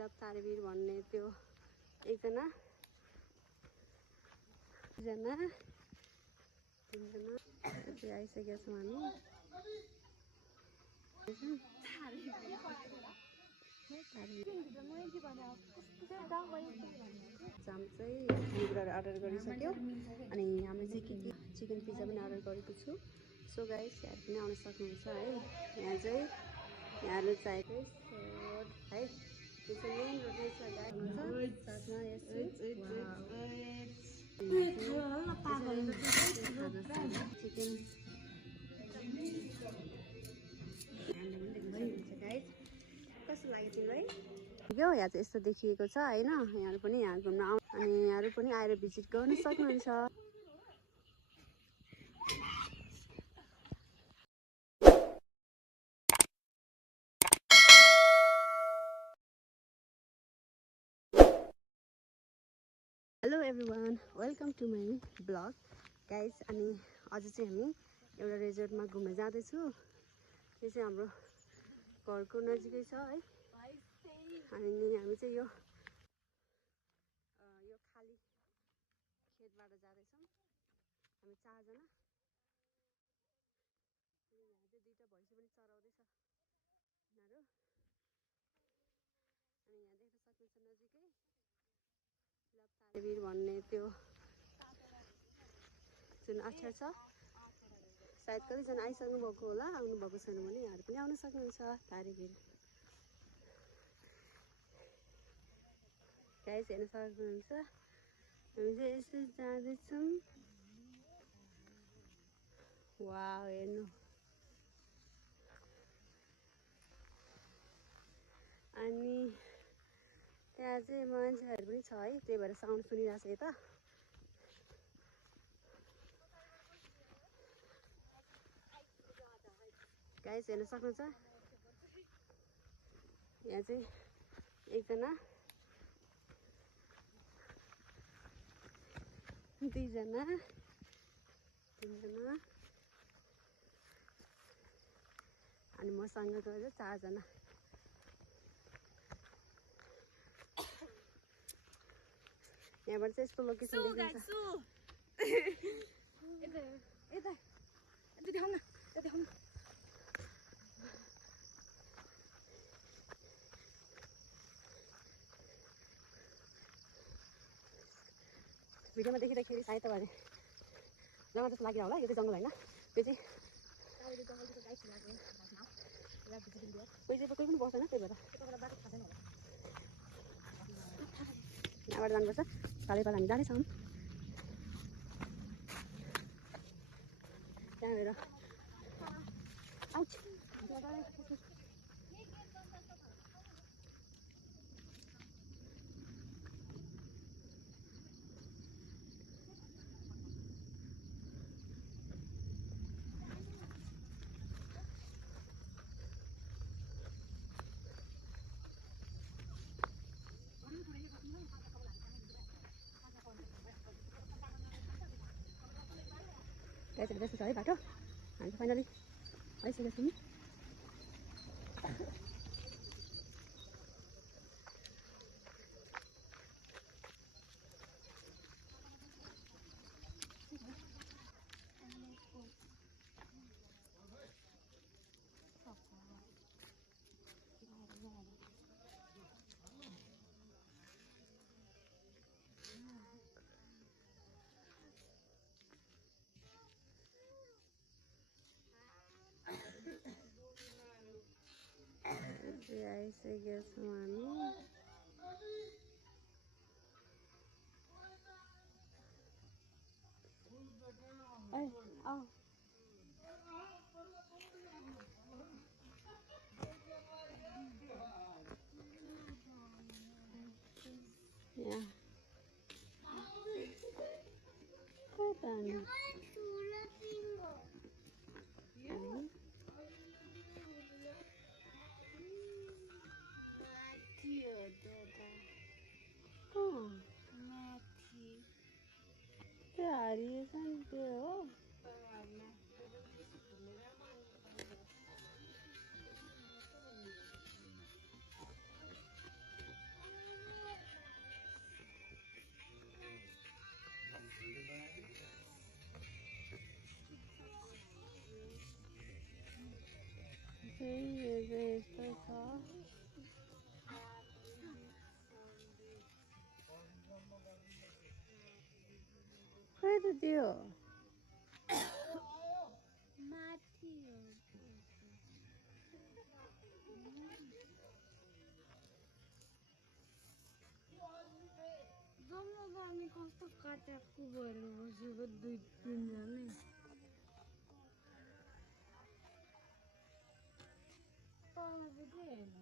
विप्लव तारेवीर भन्ने त्यो एकजना दुईजना तीनजना चाहिँ आइसकेका छौँ हामी। जाम चाहिँ खानेकुराहरू अर्डर गरिसक्यो अनि हामीले चाहिँ के चिकन पिज्जा पनि अर्डर गरेको छु। सो गाइस यहाँहरू पनि आउन सक्नुहुन्छ है। यहाँ चाहिँ यहाँहरू चाहिएको है यो चाहिँ मेन रोड नै छ गाइस साथमा चिकन कस्तो लाग्यो तिमीलाई? यो यहाँ चाहिँ यस्तो देखिएको छ होइन। यहाँहरू पनि यहाँ घुम्न आउनु अनि यहाँहरू पनि आएर भिजिट गर्न सक्नुहुन्छ। Hello everyone, welcome to my blog guys. अनि अझ चाहिँ हामी एउटा रिजोर्टमा घुम्न जाँदैछु। यो चाहिँ हाम्रो घरको नजिकै छ है। अनि हामी चाहिँ यो खाली खेतबाट जाँदैछौँ। हामी 4 जना। अनि यहाँ चाहिँ 2टा भैँसी पनि चराउँदैछ उनीहरू। अनि यहाँ देख्न सक्नुहुन्छ नजिकै तारेवीर भन्ने त्यो जुन अक्षर छ। सायद कतिजना आइसक्नु भएको होला, आउनु भएको छैन भने यहाँहरू पनि आउन सक्नुहुन्छ तारेवीर। गाइस हेर्न सक्नुहुन्छ हामी चाहिँ यसरी जाँदैछौँ। वाउ हेर्नु। अनि त्यहाँ चाहिँ मान्छेहरू पनि छ है, त्यही भएर साउन्ड सुनिरहेको छ यता। गाइस हेर्न सक्नुहुन्छ यहाँ चाहिँ एकजना दुईजना तीनजना अनि मसँग गएर 4 जना। यहाँबाट चाहिँ यस्तो लोकेसन देखिन्छ। भिडियोमा देखिँदाखेरि सायद तपाईँले जङ्गल जस्तो लाग्यो होला। यो चाहिँ जङ्गल होइन, त्यो चाहिँ कोही पनि बस्दैन, त्यही भएर यहाँबाट जानुपर्छ। पालैपालो हामी जाँदैछौँ। त्यहाँनिर आउट त्यस्तो छ है बाटो। हामी फाइनली आइसकेका छौँ। आइसकेका छौँ हामी। Yeah. खै त त्यो माथि हो जम्मा दामी कस्तो काटेको भएर बसेको 2-3 जनै तल पनि हेर्नु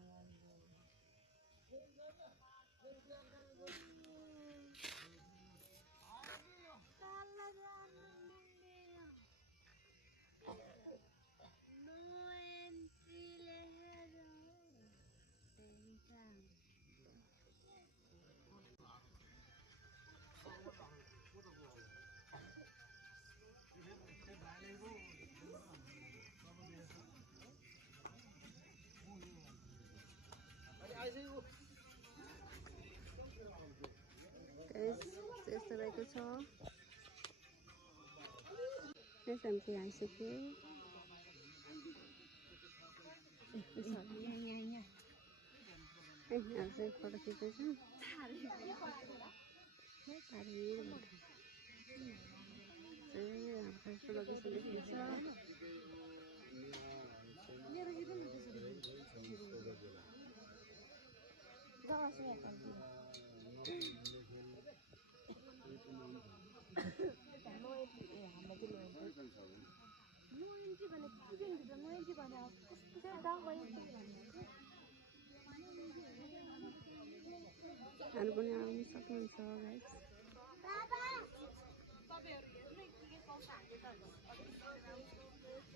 यस्तो रहेको छ। हामी चाहिँ आइसक्यो। यहाँ चाहिँ फोटो खिच्दैछौँ। खानु पनि आउनु सक्नुहुन्छ गाइस।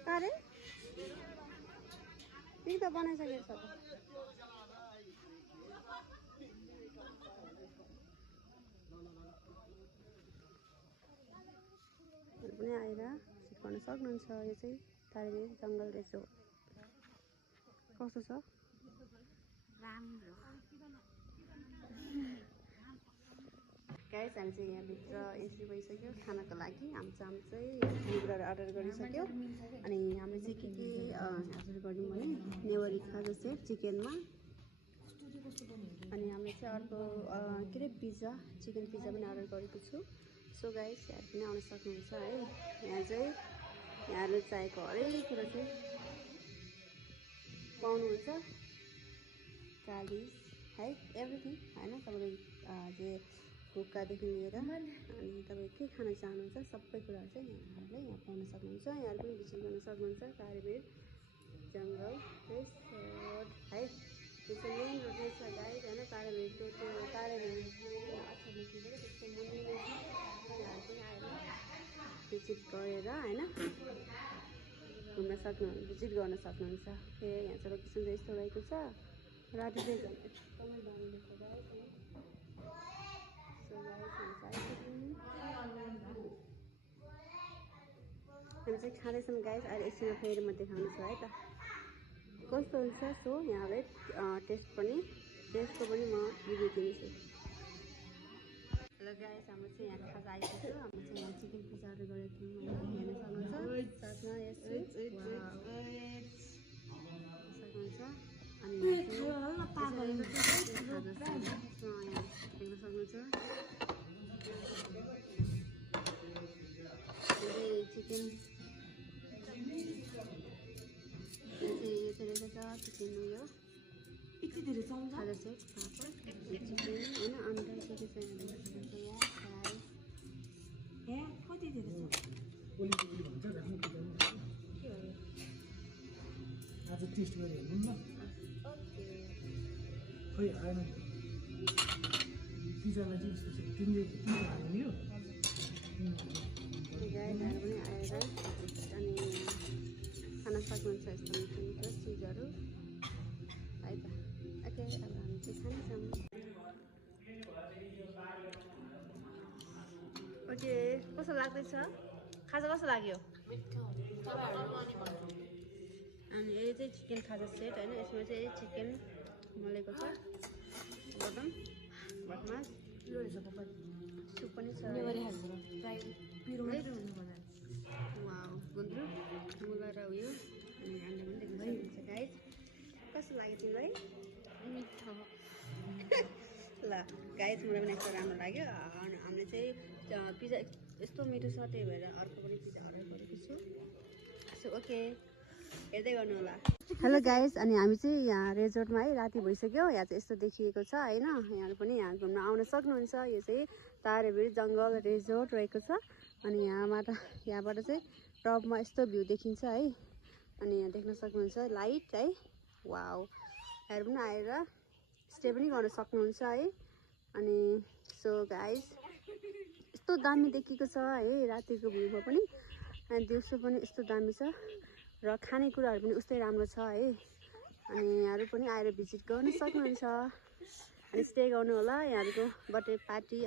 कारे त्यही त बनाइसकेको छ त। पनि आएर भिजिट गर्न सक्नुहुन्छ। यो चाहिँ तारेभिर जङ्गल रिजोर्ट कस्तो छ? राम्रो गाइस हामी चाहिँ यहाँभित्र एन्ट्री भइसक्यो खानाको लागि। हामी चाहिँ खानेकुराहरू अर्डर गरिसक्यो। अनि हामीले चाहिँ के अर्डर गऱ्यौँ भने नेवारी खाजा सेट चिकनमा। अनि हामीले चाहिँ अर्को के अरे पिज्जा चिकन पिज्जा पनि अर्डर गरेको छु। सो गाइस यहाँ पनि आउन सक्नुहुन्छ है। यहाँ चाहिँ यहाँले चाहेको हरेक कुरा चाहिँ पाउनुहुन्छ। चालिस है एभ्रिथिङ होइन। तपाईँले चाहिँ हुक्कादेखि लिएर अनि तपाईँ के खान चाहनुहुन्छ सबै कुराहरू चाहिँ यहाँहरूले यहाँ पाउन सक्नुहुन्छ। यहाँहरू पनि भिजिट गर्न सक्नुहुन्छ तारेभिर जङ्गल रिसोर्ट है। त्यो चाहिँ मेन रोड रहेछ गाइस होइन। तारेभिरको त्यो तारेभिर त्यस्तो मुनि यहाँहरू पनि आएर भिजिट गरेर होइन घुम्न सक्नुहुन्छ, भिजिट गर्न सक्नुहुन्छ। यहाँ चाहिँ लोकेसन चाहिँ यस्तो रहेको छ। राति चाहिँ झन् एकदमै दामी देख्छ गाइस। हामी चाहिँ खाँदैछौँ गाइस। अहिले एकछिनमा फेरि म देखाउनेछु है त कस्तो हुन्छ। सो यहाँले टेस्टको पनि म रिभ्यू दिन्छु। हेलो गाइस हाम्रो चाहिँ यहाँ खाजा आइसक्यो। हाम्रो चाहिँ यहाँ चिकन पिज्जा अर्डर गरेको थियौँ हेर्न सक्नुहुन्छ। साथमा सक्नुहुन्छ। अनि चिकन यो चाहिँ रहेछ चिकन उयो यति धेरै चल्छ खाजा सेट पापड चिकन होइन। अन्त के के छ यहाँ कति धेरै छ के हो आज टेस्ट गरेर हेर्नु न। ओके खै आएन पिज्जालाई चाहिँ स्पेसल तिमीले हाल्नु नि हो गाइजहरू पनि आएर अनि खान सक्नुहुन्छ। यस्तो मिठो मिठो चिजहरू है त। ओके अब हामी चाहिँ खान्छौँ। ओके कस्तो लाग्दैछ खाजा कस्तो लाग्यो? अनि यो चाहिँ चिकन खाजा सेट होइन। यसमा चाहिँ चिकन मलेको छ बदम भटमास सुप पनि छ। गुन्द्रुक मुला र उयो अनि अन्डा पनि देख्न सक्नुहुन्छ गाइस। कस्तो लाग्यो तिमीलाई? मिठो ल गाइस मलाई पनि यस्तो राम्रो लाग्यो। हामीले चाहिँ पिज्जा यस्तो मिठो छ त्यही भएर अर्को पनि पिज्जा अर्डर गरेको छु सो ओके हेर्दै गर्नु होला हेलो गाइस अनि हामी चाहिँ यहाँ रेजोर्टमा है राति भइसक्यो यहाँ चाहिँ यस्तो देखिएको छ होइन यहाँ पनि यहाँ घुम्न आउन सक्नुहुन्छ यो चाहिँ तारेभिर जङ्गल रेजोर्ट रहेको छ अनि यहाँबाट चाहिँ टपमा यस्तो भ्यू देखिन्छ है अनि यहाँ देख्न सक्नुहुन्छ लाइट है वाउ यहाँ पनि आएर स्टे पनि गर्न सक्नुहुन्छ है अनि सो गाइस यस्तो दामी देखेको छ है रातिको भ्यूमा पनि अनि दिउँसो पनि यस्तो दामी छ र खानेकुराहरू पनि उस्तै राम्रो छ है अनि यहाँहरू पनि आएर भिजिट गर्न सक्नुहुन्छ अनि स्टे गर्नु होला यहाँहरूको बर्थडे पार्टी